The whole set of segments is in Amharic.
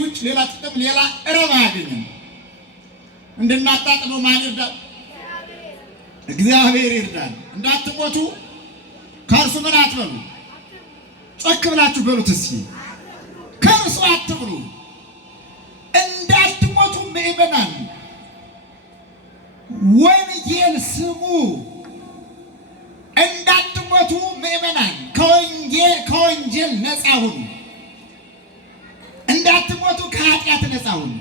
ውጭ ሌላ ጥቅም ሌላ ረብ አያገኝም። እንድናጣጥመው ማን ይርዳል? እግዚአብሔር ይርዳል። እንዳትሞቱ ከእርሱ ምን አትበሉ? ጮክ ብላችሁ በሉት እስኪ ከእርሱ አትብሉ። እንዳትሞቱ ምእመናን ወንጌል ስሙ። እንዳትሞቱ ምእመናን ከወንጌል ነፃ ሁኑ። እንዳትሞቱ ከኃጢአት ነፃ ሁኑ።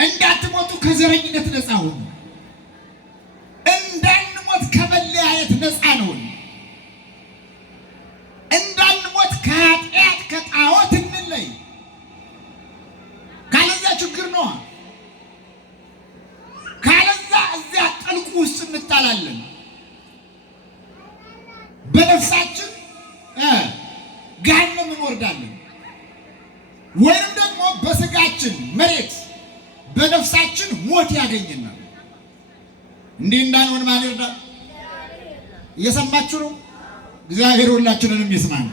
እንዳትሞቱ ከዘረኝነት ነፃ ሁኑ። እንዳንሞት ከመለያየት ነፃ ነው። እንዳንሞት ከኃጢአት ከጣዖት እንለይ። ካለዛ ችግር ነው። ካለዛ እዚያ ጥልቁ ውስጥ እንጣላለን። በነፍሳችን ገሃነም እንወርዳለን። ወይም ደግሞ በስጋችን መሬት በነፍሳችን ሞት ያገኘናል። እንዲህ እንዳንሆን ማን ይርዳል? እየሰማችሁ ነው? እግዚአብሔር ሁላችንንም ይስማን።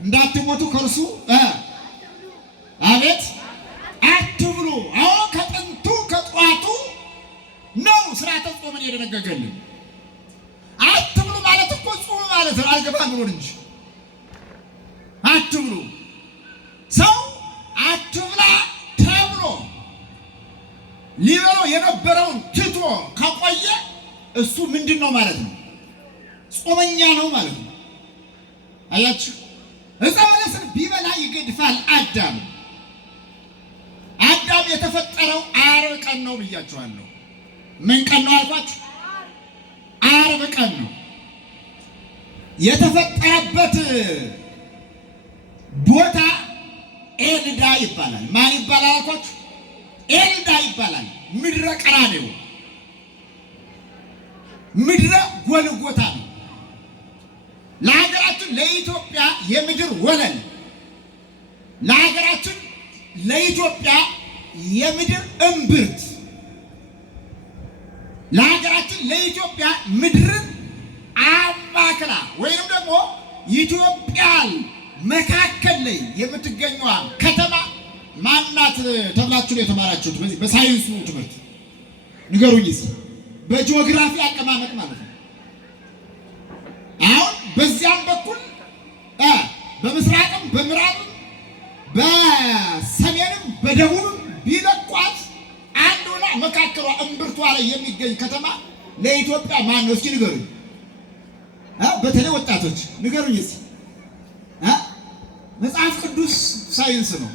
እንዳትሞቱ ከእርሱ አቤት አትብሉ። አዎ ከጥንቱ ከጠዋቱ ነው ሥርዓተ ጾምን የደነገገልን። አትብሉ ማለት እኮ ጾም ማለት ነው። አልገባም ብሎን እንጂ አትብሉ። ሰው አትብላ ተብሎ ሊበላው የነበረውን ትቶ ከቆየ እሱ ምንድን ነው ማለት ነው? ጾመኛ ነው ማለት ነው። አያችሁ፣ ዕፀ በለስን ቢበላ ይገድፋል አዳም። አዳም የተፈጠረው ዓርብ ቀን ነው ብያችኋለሁ። ምን ቀን ነው አልኳችሁ? ዓርብ ቀን ነው የተፈጠረበት ቦታ ኤልዳ ይባላል። ማን ይባላል አልኳችሁ? ኤልዳ ይባላል። ምድረ ቀራንዮ ምድረ ጎልጎታ ነው። ለሀገራችን ለኢትዮጵያ የምድር ወለል፣ ለሀገራችን ለኢትዮጵያ የምድር እምብርት፣ ለሀገራችን ለኢትዮጵያ ምድርን አማክላ ወይም ደግሞ ኢትዮጵያን መካከል ላይ የምትገኘዋ ከተማ ማናት ተብላችሁ ነው የተማራችሁት? በዚህ በሳይንሱ ትምህርት ንገሩኝ እስኪ። በጂኦግራፊ አቀማመጥ ማለት ነው። አሁን በዚያም በኩል በምስራቅም በምዕራብም በሰሜንም በደቡብም ቢለቋት አንድ ሆና መካከሏ እምብርቷ ላይ የሚገኝ ከተማ ለኢትዮጵያ ማን ነው? እስኪ ንገሩኝ። በተለይ ወጣቶች ንገሩኝ እስኪ። መጽሐፍ ቅዱስ ሳይንስ ነው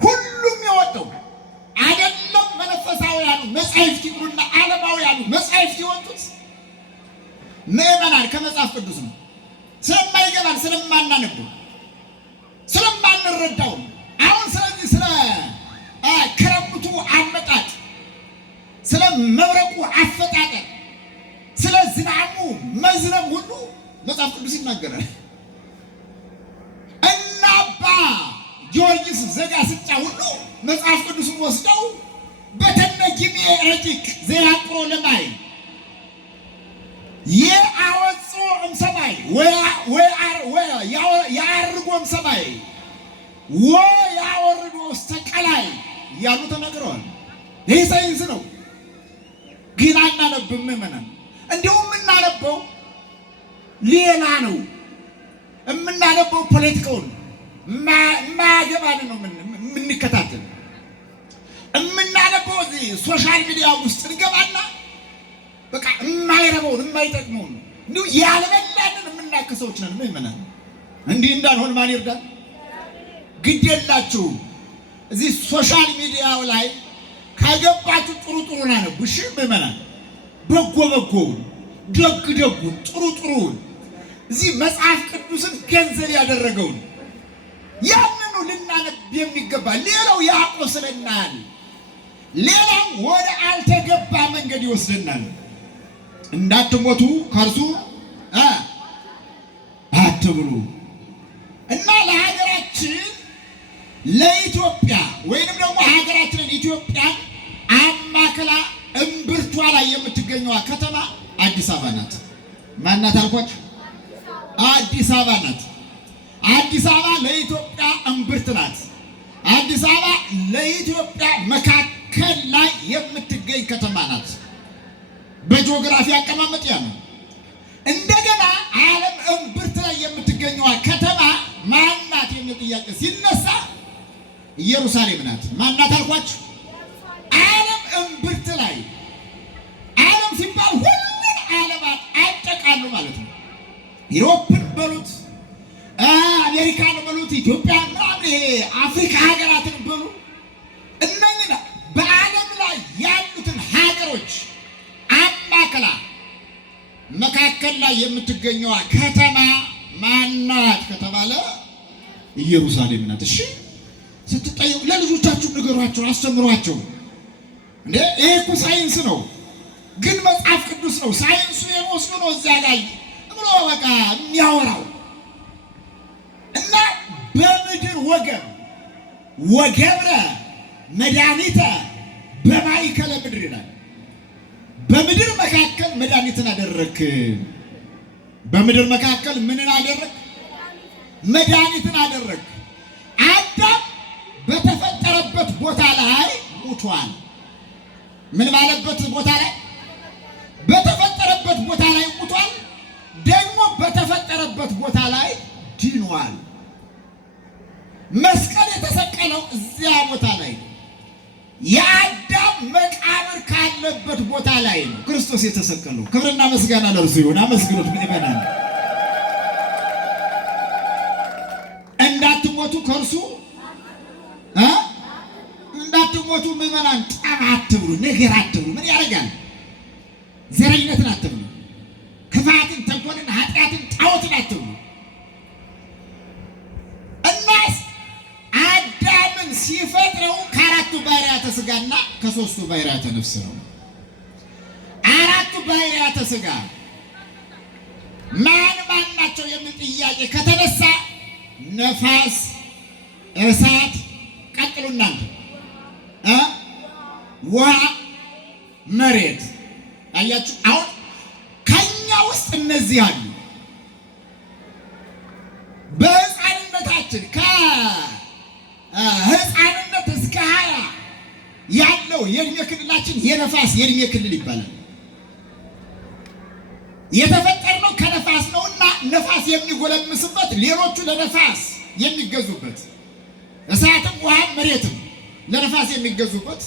ሁሉም የወጣው አይደለም። መንፈሳውያኑ መጻሕፍት ይቅሩና ዓለማውያኑ መጻሕፍት የወጡት ምዕመናን ከመጽሐፍ ቅዱስ ነው። ስለማይገባን ስለማናነበው ስለማንረዳው አሁን ስለዚህ ስለ ክረምቱ አመጣጥ፣ ስለ መብረቁ አፈጣጠር፣ ስለ ዝናቡ መዝነብ ሁሉ መጽሐፍ ቅዱስ ይናገራል። እና አባ ጊዮርጊስ ዘጋስጫ ሁሉ መጽሐፍ ቅዱስን ወስደው በተነጊሜ ረቂቅ ዘያቅሮ ለማይ የአወጾ እምሰማይ ያርጎም ሰማይ ያወርዶ ውስተ ቀላይ እያሉ ተናግረዋል። ይህ ሳይንስ ነው፣ ግን አናነብም ምዕመናን። እንዲሁም የምናነበው ሌላ ነው። የምናነበው ፖለቲካውን ማያገባን ነው የምንከታተል። የምናነበው እዚህ ሶሻል ሚዲያ ውስጥ እንገባና በቃ የማይረበውን የማይጠቅመውን እንዲሁ ያልበላንን የምናክስ ሰዎች ነን ምዕመናን። እንዲህ እንዳልሆን ማን ይርዳል? ግድ የላችሁ እዚህ ሶሻል ሚዲያው ላይ ካገባችሁ ጥሩ ጥሩ ነው ብሽ ምዕመናን፣ በጎ በጎውን፣ ደግ ደጉን፣ ጥሩ ጥሩውን እዚህ መጽሐፍ ቅዱስን ገንዘብ ያደረገውን ያንኑ ልናነብ የሚገባ። ሌላው ያቆስለናል፣ ሌላው ወደ አልተገባ መንገድ ይወስደናል። እንዳትሞቱ ከእርሱ አትብሉ እና ለሀገራችን ለኢትዮጵያ ወይንም ደግሞ ሀገራችንን ኢትዮጵያን አማክላ እምብርቷ ላይ የምትገኘዋ ከተማ አዲስ አበባ ናት። ማናት አልኳችሁ? አዲስ አበባ ናት። አዲስ አበባ ለኢትዮጵያ እምብርት በኢትዮጵያ መካከል ላይ የምትገኝ ከተማ ናት። በጂኦግራፊ አቀማመጥ ያ ነው። እንደገና ዓለም እምብርት ላይ የምትገኘዋ ከተማ ማናት የሚል ጥያቄ ሲነሳ ኢየሩሳሌም ናት። ማናት አልኳችሁ? ዓለም እምብርት ላይ። ዓለም ሲባል ሁሉን ዓለማት አጠቃሉ ማለት ነው። ዩሮፕን በሉት፣ አሜሪካን በሉት፣ ኢትዮጵያ ምናምን ይሄ አፍሪካ ሀገራትን በሉ፣ እነኝና በዓለም ላይ ያሉትን ሀገሮች አማክላ መካከል ላይ የምትገኘዋ ከተማ ማናት ከተባለ ኢየሩሳሌም ናት። እሺ ስትጠየቁ ለልጆቻችሁ ንገሯቸው፣ አስተምሯቸው። እንዴ ይሄ እኮ ሳይንስ ነው፣ ግን መጽሐፍ ቅዱስ ነው። ሳይንሱ የወስዱ ነው እዚያ ላይ ብሎ በቃ የሚያወራው እና በምድር ወገብረ መድኃኒተ በማእከለ ምድር ይላል። በምድር መካከል መድኃኒትን አደረክ። በምድር መካከል ምንን አደረክ? መድኃኒትን አደረክ። አዳም በተፈጠረበት ቦታ ላይ ሙቷል። ምን ባለበት ቦታ ላይ? በተፈጠረበት ቦታ ላይ ሙቷል። ደግሞ በተፈጠረበት ቦታ ላይ ድኗል። መስቀል የተሰቀለው እዚያ ቦታ ላይ ነው። የአዳም መቃብር ካለበት ቦታ ላይ ነው ክርስቶስ የተሰቀለው። ክብርና ምስጋና ለእርሱ ይሁን። አመስግኑት ምእመናን። እንዳትሞቱ ከእርሱ እንዳትሞቱ ምእመናን፣ ጠብ አትብሉ፣ ነገር አትብሉ። ምን ያደርጋል? ዘረኝነትን አትብሉ፣ ክፋትን፣ ተንኮልን፣ ኃጢአትን፣ ጣዖትን አትብሉ። እናስ አዳምን ሲፈጥረው ከአራቱ ባህርያተ ሥጋና ከሦስቱ ባህርያተ ነፍስ ነው። አራቱ ባህርያተ ሥጋ ማን ማን ናቸው የሚል ጥያቄ ከተነሳ ነፋስ፣ እሳት፣ ቀጥሉና ውሃ፣ መሬት። አያችሁ? አሁን ከኛ ውስጥ እነዚህ አሉ። በሕፃንነታችን ከሕፃንነት እስከ 20 ያለው የእድሜ ክልላችን የነፋስ የእድሜ ክልል ይባላል። የተፈጠርነው ከነፋስ ነውና ነፋስ የሚጎለምስበት፣ ሌሎቹ ለነፋስ የሚገዙበት፣ እሳትም ውሃም መሬትም ለነፋስ የሚገዙበት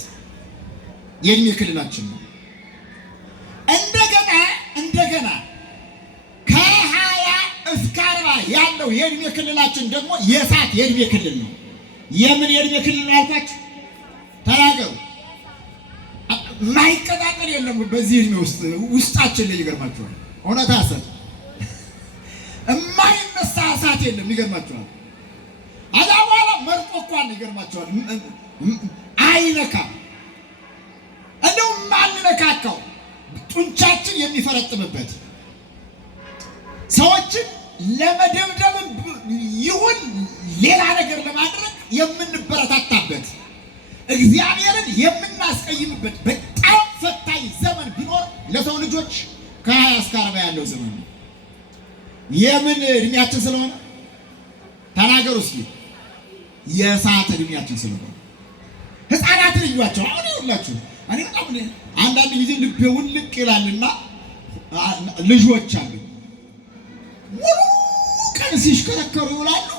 የእድሜ ክልላችን ነው። እንደገና ከ20 እስከ 40 ያለው የእድሜ ክልላችን ደግሞ የእሳት የእድሜ ክልል ነው። የምን የእድሜ ክልል ነው አልኳችሁ? ተናገሩ። ማይቀጣጠል የለም በዚህ እድሜ ውስጣችን ላይ ይገርማችኋል። እውነት አሰብ የማይነሳ እሳት የለም። ይገርማችኋል። አዛ በኋላ መርጦ እንኳን ይገርማችኋል አይነካም። እንደው ማንነካካው ጡንቻችን የሚፈረጥምበት፣ ሰዎችን ለመደብደብ ይሁን ሌላ ነገር ለማድረግ የምንበረታታበት፣ እግዚአብሔርን የምናስቀይምበት በጣም ፈታኝ ዘመን ቢኖር ለሰው ልጆች ከ20 እስከ 40 ያለው ዘመን ነው። የምን እድሜያችን ስለሆነ ተናገሩ እስኪ። የእሳት እድሜያችን ስለሆነ ሕፃናትን እዩዋቸው። አሁን ይኸውላችሁ እኔ በጣም አንዳንድ ጊዜ ልቤ ውልቅ ይላልና ልጆች አሉ ሙሉ ቀን ሲሽከረከሩ ይውላሉ።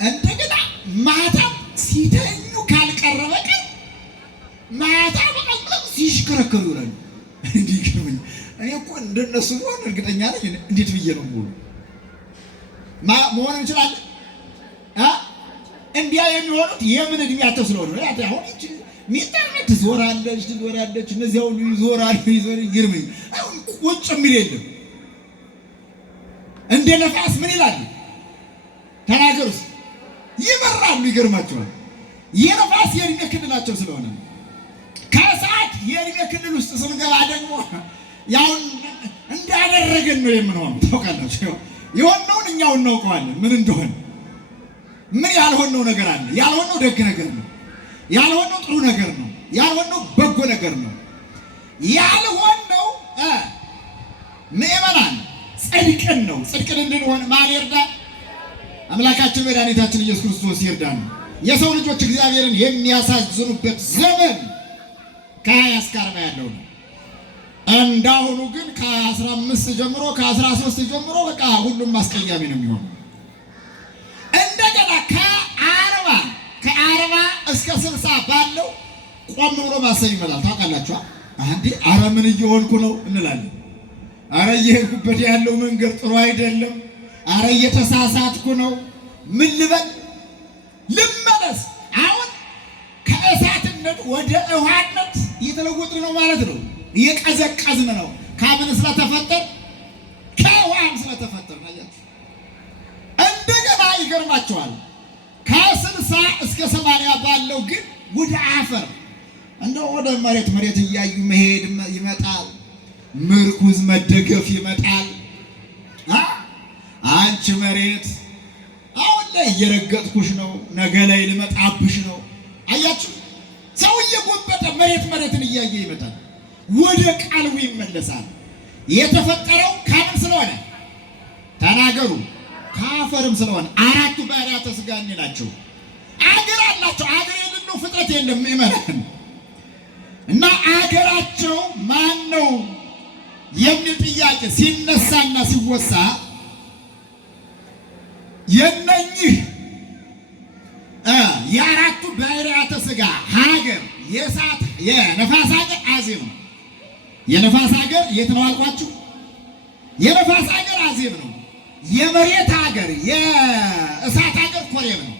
እንደገና ማታም ሲተኙ ካልቀረ በቀር ማታ በቀን ሲሽከረከሩ ይውላሉ። እንዲህ ግን እኔ እኮ እንደነሱ ሆነ እርግጠኛ ነኝ። እንዴት ብዬ ነው መሆን እንችላለን? እንዲያ የሚሆኑት የምን እድሜያቸው ስለሆነ ነው። አሁን እቺ ሚጣነት ትዞራለች፣ እነዚያ ሁሉ ይዞራሉ። ይገርመኝ። አሁን ቁጭ የሚል የለም። እንደ ነፋስ ምን ይላሉ? ተናገሩስ። ይበራሉ። ይገርማቸዋል። የነፋስ የእድሜ ክልላቸው ስለሆነ ከሰዓት የእድሜ ክልል ውስጥ ስንገባ ደግሞ ያው እንዳደረገን ነው የምንሆነው። ታውቃላችሁ፣ የሆነውን እኛው እናውቀዋለን ምን እንደሆነ። ምን ያልሆነው ነገር አለ? ያልሆነው ደግ ነገር ነው። ያልሆነው ጥሩ ነገር ነው። ያልሆነው በጎ ነገር ነው። ያልሆነው ምእመናን ጽድቅን ነው። ጽድቅን እንድንሆን ማን ይርዳን? አምላካችን መድኃኒታችን ኢየሱስ ክርስቶስ ይርዳን። የሰው ልጆች እግዚአብሔርን የሚያሳዝኑበት ዘመን ከ20 እስከ 40 ያለው ነው። እንዳሁኑ ግን ከ15 ጀምሮ ከ13 ጀምሮ በቃ ሁሉም አስቀያሚ ነው የሚሆነው። እንደገና ከ40 እስከ 60 ባለው ቆም ብሎ ማሰብ ይመጣል። ታውቃላችሁ አንዴ አረ ምን እየሆንኩ ነው እንላለን። አረ እየሄድኩበት ያለው መንገድ ጥሩ አይደለም። አረ እየተሳሳትኩ ነው። ምን ልበል ልመለስ? አሁን ከእሳትነት ወደ ውሃነት እየተለወጥን ነው ማለት ነው። እየቀዘቀዝን ነው። ከምን ስለተፈጠር ከውሃም ስለተፈጠር ነው። እንደገና ይገርማቸዋል። ከ60 እስከ 80 ባለው ግን ወደ አፈር እንደው ወደ መሬት እያዩ መሄድ ይመጣል። ምርኩዝ መደገፍ ይመጣል። አንቺ መሬት አሁን ላይ እየረገጥኩሽ ነው፣ ነገ ላይ ልመጣብሽ ነው። አያችሁ ሰው እየጎበጠ መሬትን እያየ ይመጣል። ወደ ቀልቡ ይመለሳል። የተፈጠረው ከምን ስለሆነ ተናገሩ? ከአፈርም ስለሆነ አራቱ ባህርያተ ሥጋ ናቸው። አገር አላቸው። አገር የሌለው ፍጥረት የለም ይመራል። እና አገራቸው ማን ነው የሚል ጥያቄ ሲነሳና ሲወሳ የነኚህ የአራቱ ባህርያተ ሥጋ ሀገር የእሳት የነፋስ ሀገር አዜብ ነው። የነፋስ ሀገር የት ነው አልኳችሁ? የነፋስ ሀገር አዜብ ነው። የመሬት ሀገር የእሳት ሀገር ኮሬብ ነው።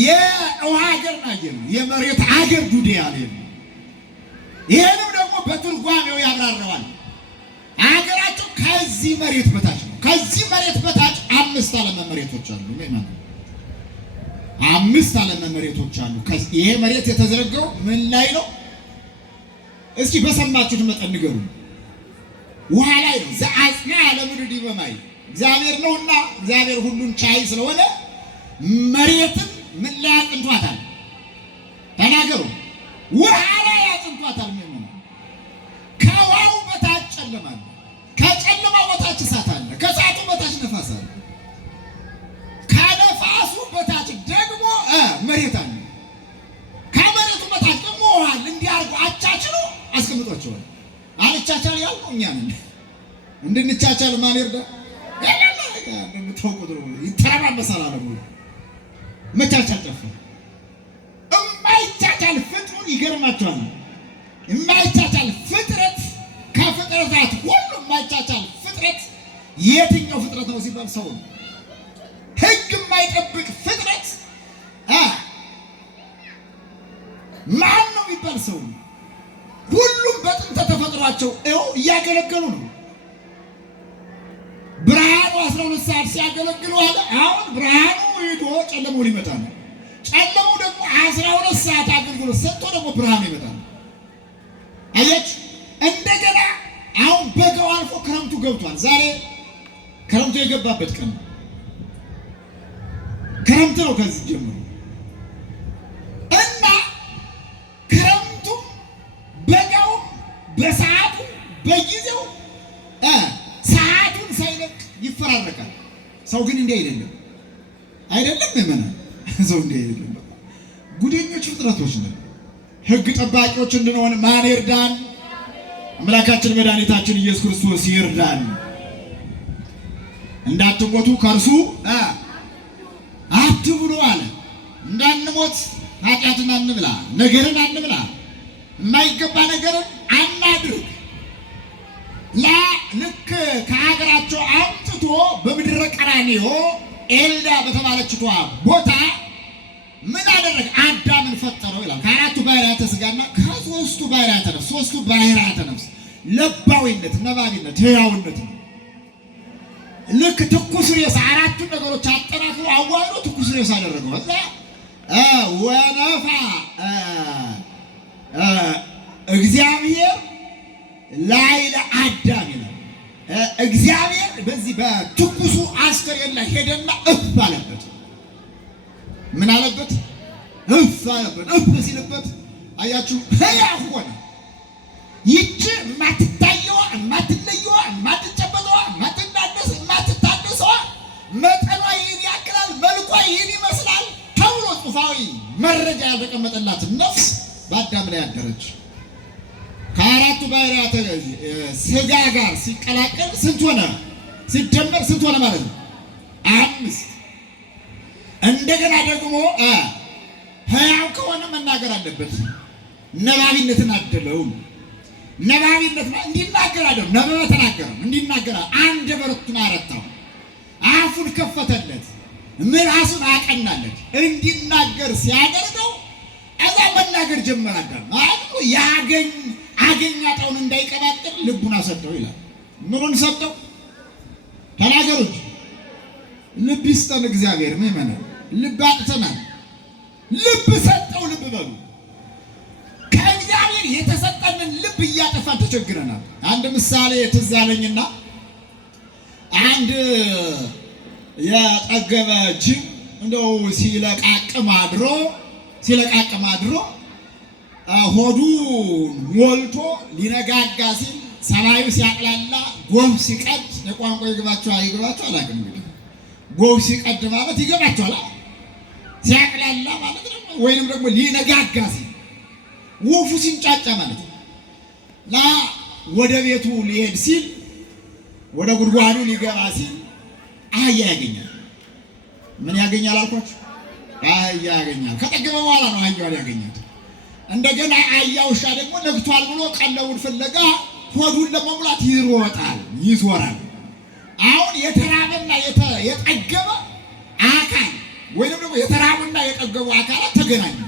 የውሃ ሀገር ናየር ነው። የመሬት ሀገር ዱዴ ያለ ነው። ይሄንም ደግሞ በትርጓሜው ያብራራዋል። ሀገራቸው ከዚህ መሬት በታች ነው። ከዚህ መሬት በታች 5 ዓለም መሬቶች አሉ። ማለት 5 ዓለም መሬቶች አሉ። ይሄ መሬት የተዘረጋው ምን ላይ ነው? እስኪ በሰማችሁት መጠን ንገሩ። ውሃ ላይ ነው። ዘአጽና ለምድር በማይ እግዚአብሔር ነውና እግዚአብሔር ሁሉን ቻይ ስለሆነ መሬትን ምን ላይ አጥንቷታል? ተናገሩ። ውሃ ላይ አጥንቷታል። ምን ከውሃው በታች ጨለማ አለ። ከጨለማው በታች እሳት አለ። ከእሳቱ በታች ነፋስ አለ። ከነፋሱ በታች ደግሞ መሬት አለ። ከመሬቱ በታች ደግሞ ውሃ አለ። እንዲያርጉ አቻችሎ አስቀምጧቸዋል። አንቻቻል ያልነው እኛ ነን። እንድንቻቻል ማን ይርዳ? እንደምታውቁት ነው። ይተራማመሳል አለ። መቻቻል ጠፋ። የማይቻቻል ፍጡር ይገርማቸዋል። የማይቻቻል ፍጥረት ከፍጥረታት ሁሉ የማይቻቻል ፍጥረት የትኛው ፍጥረት ነው ሲባል ሰው ነው። ሕግ የማይጠብቅ ፍጥረት ማን ነው የሚባል ሰው ነው። ሁሉም በጥንተ ተፈጥሯቸው እያገለገሉ ነው። ብርሃኑ 12 ሰዓት ሲያገለግሉ አለ። አሁን ብርሃኑ ሄዶ ጨለማው ሊመጣ ነው። ጨለማው ደግሞ 12 ሰዓት አገልግሎት ሰጥቶ ደግሞ ብርሃኑ ይመጣል። አያችሁ እንደገና አሁን በጋው አልፎ ክረምቱ ገብቷል። ዛሬ ክረምቱ የገባበት ቀን ነው። ክረምት ነው ከዚህ ጀምሮ እና ክረምቱ በጋው በሰዓቱ በጊዜው ሰዓቱን ሳይለቅ ይፈራረቃል። ሰው ግን እንዲህ አይደለም። የመና ሰው እንዲህ አይደለም። ጉደኞች ፍጥረቶች ነን። ሕግ ጠባቂዎች እንድንሆን ማን ይርዳን? አምላካችን መድኃኒታችን ኢየሱስ ክርስቶስ ይርዳን። እንዳትሞቱ ከእርሱ አትብሉ አለ። እንዳንሞት ኃጢአትን አንብላ፣ ነገርን አንብላ፣ የማይገባ ነገርን አናድርግ። ልክ ከሀገራቸው አምጥቶ በምድረ ቀራንዮ ኤልዳ በተባለችቷ ቦታ ምን አደረገ? አዳምን ፈጠረው ይላል። ከአራቱ ባህርያተ ሥጋና ከሶስቱ ባህርያተ ነፍስ። ሶስቱ ባህርያተ ነፍስ ለባዊነት፣ ነባቢነት፣ ሕያውነት ነው። ልክ ትኩስ ሬሳ አራቱን ነገሮች አጠናክሮ አዋህዶ ትኩስ ሬሳ አደረገው። እዛ ወነፋ እግዚአብሔር ላይለ አዳም ይላል። እግዚአብሔር በዚህ በትኩሱ አስከሬን ላይ ሄደና እፍ አለበት። ምን አለበት? እፍ አለበት። እፍ ሲልበት አያችሁ ሕያው ሆነ። ይቺ የማትታየዋ፣ የማትለየዋ፣ የማትጨበጠዋ፣ የማትታደሰዋ መጠኗ ይህን ያክላል፣ መልኳ ይህን ይመስላል ተብሎ ጽሑፋዊ መረጃ ያልተቀመጠላት ነፍስ በአዳም ላይ አደረች። ከአራቱ ባህርያተ ሥጋ ጋር ሲቀላቀል ስንት ሆነ? ሲደመር ስንት ሆነ ማለት ነው? 5። እንደገና ደግሞ ሕያው ከሆነ መናገር አለበት። ነባቢነትን አደለው። ነባቢነት እንዲናገር አደለው። ነበበ ተናገረው እንዲናገር አንደበቱን አረታው፣ አፉን ከፈተለት፣ ምላሱን አቀናለት። እንዲናገር ሲያደርገው እዛ መናገር ጀመረ። አዳም አገኛጣውን እንዳይቀባጥር ልቡን ሰጠው ይላል። ምኑን ሰጠው? ተናገሩት። ልብ ይስጠን እግዚአብሔር። ምእመናን ልብ አጥተናል። ልብ ሰጠው። ልብ በሉ። ከእግዚአብሔር የተሰጠንን ልብ እያጠፋን ተቸግረናል። አንድ ምሳሌ ትዝ አለኝና አንድ የጠገበ ጅብ እንደው ሲለቃቅም አድሮ ሆዱ ሞልቶ ሊነጋጋ ሲል ሰማዩ ሲያቅላላ ጎህ ሲቀድ የቋንቋ ይገባቸው አይገባቸው አላውቅም። እንግዲህ ጎህ ሲቀድ ማለት ይገባቸዋል። ሲያቅላላ ማለት ነው። ወይንም ደግሞ ሊነጋጋ ሲል ወፉ ሲንጫጫ ማለት ነው። እና ወደ ቤቱ ሊሄድ ሲል ወደ ጉድጓዱ ሊገባ ሲል አህያ ያገኛል። ምን ያገኛል አልኳችሁ? አህያ ያገኛል። ከጠገበ በኋላ ነው አህያውን ያገኛል። እንደገና አህያ ውሻ ደግሞ ነግቷል ብሎ ቀለቡን ፍለጋ ሆዱን ለመሙላት ይሮጣል፣ ይዞራል። አሁን የተራበና የጠገበ አካል ወይንም ደግሞ የተራበና የጠገቡ አካላት ተገናኙ።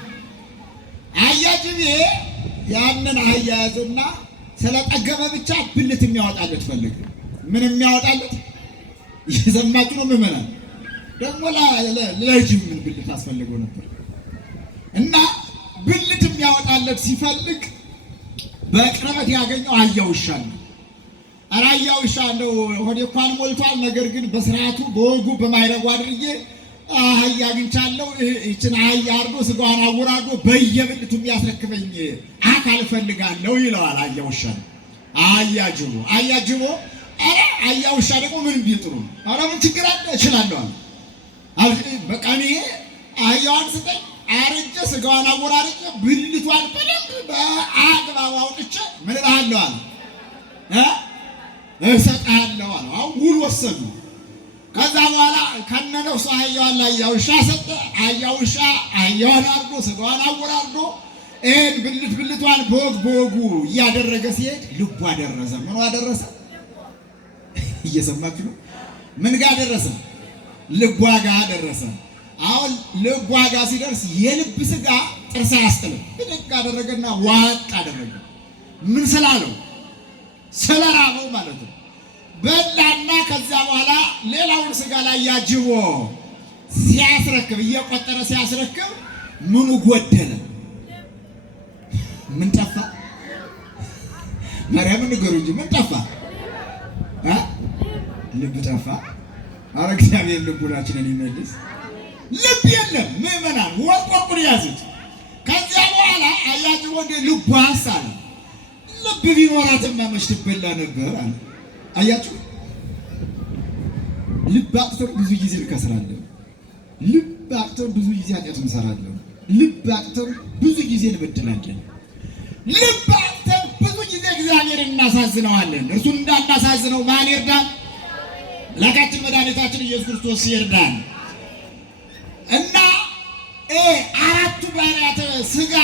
አህያ ጅብ ያንን አህያ ያዘና ስለጠገበ ብቻ ብልት የሚያወጣለት ፈልግ። ምን የሚያወጣለት? እየሰማችሁ ነው ምእመናን? ደግሞ ለጅብ ምን ብልት አስፈልገው ነበር? እና ብልት የሚያወጣለት ሲፈልግ በቅርበት ያገኘው አህያ ውሻ ነው። ኧረ አህያ ውሻ እንደው ሆዴ እንኳን ሞልቷል፣ ነገር ግን በስርዓቱ በወጉ በማይረጉ አድርጌ አህያ አግኝቻለሁ። ይችን አህያ አርዶ ስጋዋን አወራርዶ በየብልቱ የሚያስረክበኝ አካል እፈልጋለሁ ይለዋል አህያ ውሻ ነው። አህያ ጅቦ ኧረ አህያ ውሻ ደግሞ ምን ቢጥሩ ነው? ኧረ ምን ችግር አለ እችላለሁ አለ። በቃ እኔ አህያዋን ስጠኝ፣ አርጄ ስጋዋን አወራርጄ ብልቷን በደንብ በአግባቡ አውጥቼ ምን እልሃለሁ አለ እሰጥሃለሁ አለ። አሁን ውል ወሰኑ። ከዛ በኋላ ከነነፍሱ አህያዋን ለአህያ ውሻ ሰጠ። አህያ ውሻ አህያዋን አርዶ ስጋዋን አወራርዶ ይህን ብልቷን በወጉ እያደረገ ሲሄድ ልቧ ደረሰ። ምኗ ደረሰ? እየሰማችሁ ነው? ምን ጋር ደረሰ? ልቧ ጋር ደረሰ። አሁን ልቧ ጋር ሲደርስ የልብ ስጋ ጥርስ አያስጥልም። ብድግ አደረገና ዋጥ አደረገ። ምን ስላለው? ስለራበው ማለት ነው። በላና ከዛ በኋላ ሌላውን ስጋ ላይ ያጅቦ ሲያስረክብ እየቆጠረ ሲያስረክብ ምኑ ጎደለ? ምን ጠፋ? ማርያም ንገሩ እንጂ ምን ጠፋ? ልብ ጠፋ። ኧረ እግዚአብሔር ልቡናችንን ይመልስ። ልብ የለም ምእመናን፣ ወርቆቁን ያዙት። ከዚያ በኋላ አያጅቦ እንደ ልቡ አሳለ። ልብ ቢኖራትማ መች ትበላ ነበር አለ። አያችሁ፣ ልብ አጥተን ብዙ ጊዜ እንከስራለን። ልብ አጥተን ብዙ ጊዜ ኃጢአት እንሰራለን። ልብ አጥተን ብዙ ጊዜ እንበድላለን። ልብ አጥተን ብዙ ጊዜ እግዚአብሔርን እናሳዝነዋለን። እርሱን እንዳናሳዝነው ማን ይርዳን? አምላካችን መድኃኒታችን ኢየሱስ ክርስቶስ ይርዳን። እና አራቱ ባህርያተ ሥጋ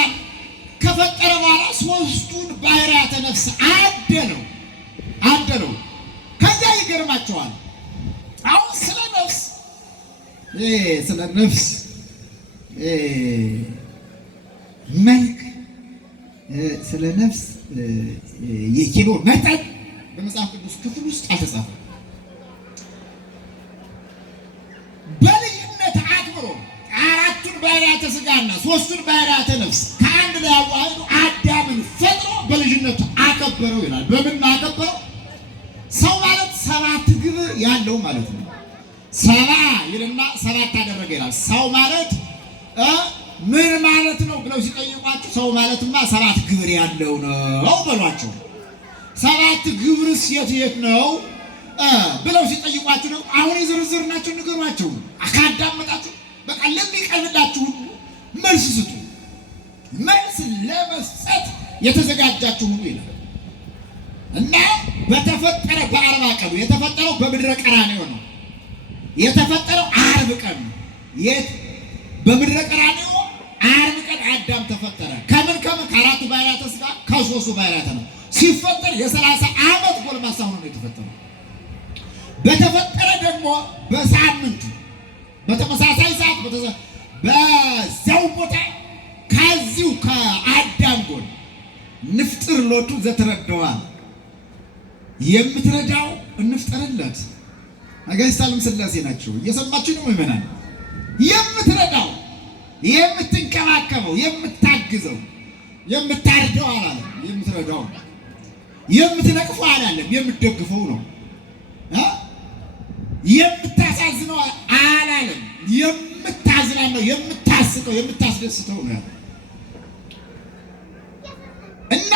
ከፈጠረ በኋላ ሦስቱን ባህርያተ ነፍስ አደለው። ከዛ ይገርማቸዋል። አሁን ስለ ነፍስ መልክ፣ ስለ ነፍስ የኪሎ መጠን በመጽሐፍ ቅዱስ ክፍል ውስጥ አልተጻፈም። በልዩነት አክብሮ አራቱን ባህርያተ ሥጋና ሦስቱን ባህርያተ ነፍስ ከአንድ ላይ አዋህዶ አዳምን ፈጥሮ በልዩነቱ አከበረው ይላል። በምን አከበረው? ሰው ማለት 7 ግብር ያለው ማለት ነው። 7 ይልና 7 አደረገ ይላል። ሰው ማለት ምን ማለት ነው ብለው ሲጠይቋቸው ሰው ማለትማ 7 ግብር ያለው ነው በሏቸው። 7 ግብርስ የት ነው ብለው ሲጠይቋቸው ነው አሁን የዝርዝር ናቸው ንገሯቸው። አካዳመጣችሁ በቃ ለሚቀርብላችሁ መልስ ስጡ፣ መልስ ለመስጠት የተዘጋጃችሁ ሁኑ ይላል እና በተፈጠረ በ40 ቀኑ የተፈጠረው በምድረ ቀራንዮ ነው። የተፈጠረው ዓርብ ቀን ነው። በምድረ ቀራንዮ ዓርብ ቀን አዳም ተፈጠረ። ከምን ከአራቱ ባሕርያተ ሥጋ ከ3ቱ ባሕርያተ ነው። ሲፈጠር የ30 ዓመት ጎልማሳ ሆኖ ነው የተፈጠረው። በተፈጠረ ደግሞ በሳምንቱ በተመሳሳይ ሰዓት በዛው ቦታ ከዚሁ ከአዳም ጎን ንፍጥር ሎቱ ዘትረዳዋል የምትረዳው እንፍጠርለት። አጋዕዝተ ዓለም ሥላሴ ናቸው። እየሰማችሁ ነው ምእመናን? የምትረዳው የምትንከባከበው የምታግዘው የምታርደው አላለም። የምትረዳው የምትነቅፈው አላለም። የምትደግፈው ነው። የምታሳዝነው አላለም። የምታዝናነው የምታስቀው የምታስደስተው ነው እና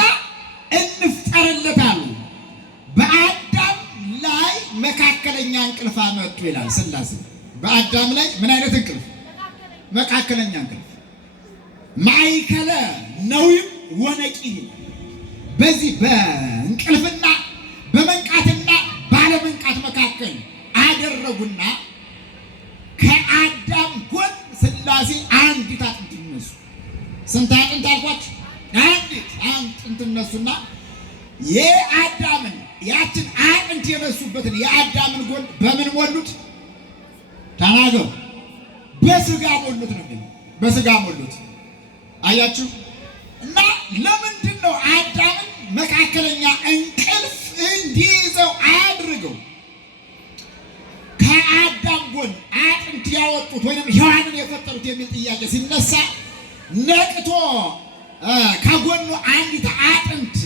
እንፍጠርለት አሉ። በአዳም ላይ መካከለኛ እንቅልፍ አመጡ ይላል ሥላሴ። በአዳም ላይ ምን አይነት እንቅልፍ? መካከለኛ እንቅልፍ። ማእከለ ነውም ወነቂም። በዚህ በእንቅልፍና በመንቃትና ባለመንቃት መካከል አደረጉና ከአዳም ጎን ሥላሴ አንዲት አጥንት ይነሱ። ስንት አጥንት አልኳችሁ? አንዲት አጥንት እነሱና የአዳምን ያችን አጥንት የነሱበትን የአዳምን ጎን በምን ሞሉት? ተናገሩ። በስጋ ሞሉት ነው። በስጋ ሞሉት። አያችሁ? እና ለምንድን ነው አዳምን መካከለኛ እንቅልፍ እንዲይዘው አድርገው ከአዳም ጎን አጥንት ያወጡት ወይም ሔዋንን የፈጠሩት የሚል ጥያቄ ሲነሳ ነቅቶ ከጎኑ አንዲት አጥንት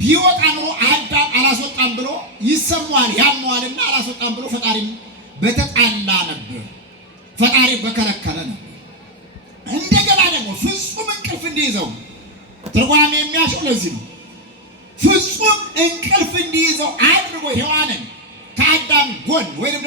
ቢወጣ ኑሮ አዳም አላስወጣም ብሎ ይሰማዋል፣ ያመዋልና አላስወጣም ብሎ ፈጣሪም በተጣላ ነበር፣ ፈጣሪ በከለከለ ነበር። እንደገና ደግሞ ፍጹም እንቅልፍ እንዲይዘው ትርጓሜ የሚያሸው ለዚህ ነው። ፍጹም እንቅልፍ እንዲይዘው አድርጎ ሔዋንን ከአዳም ጎን ወይም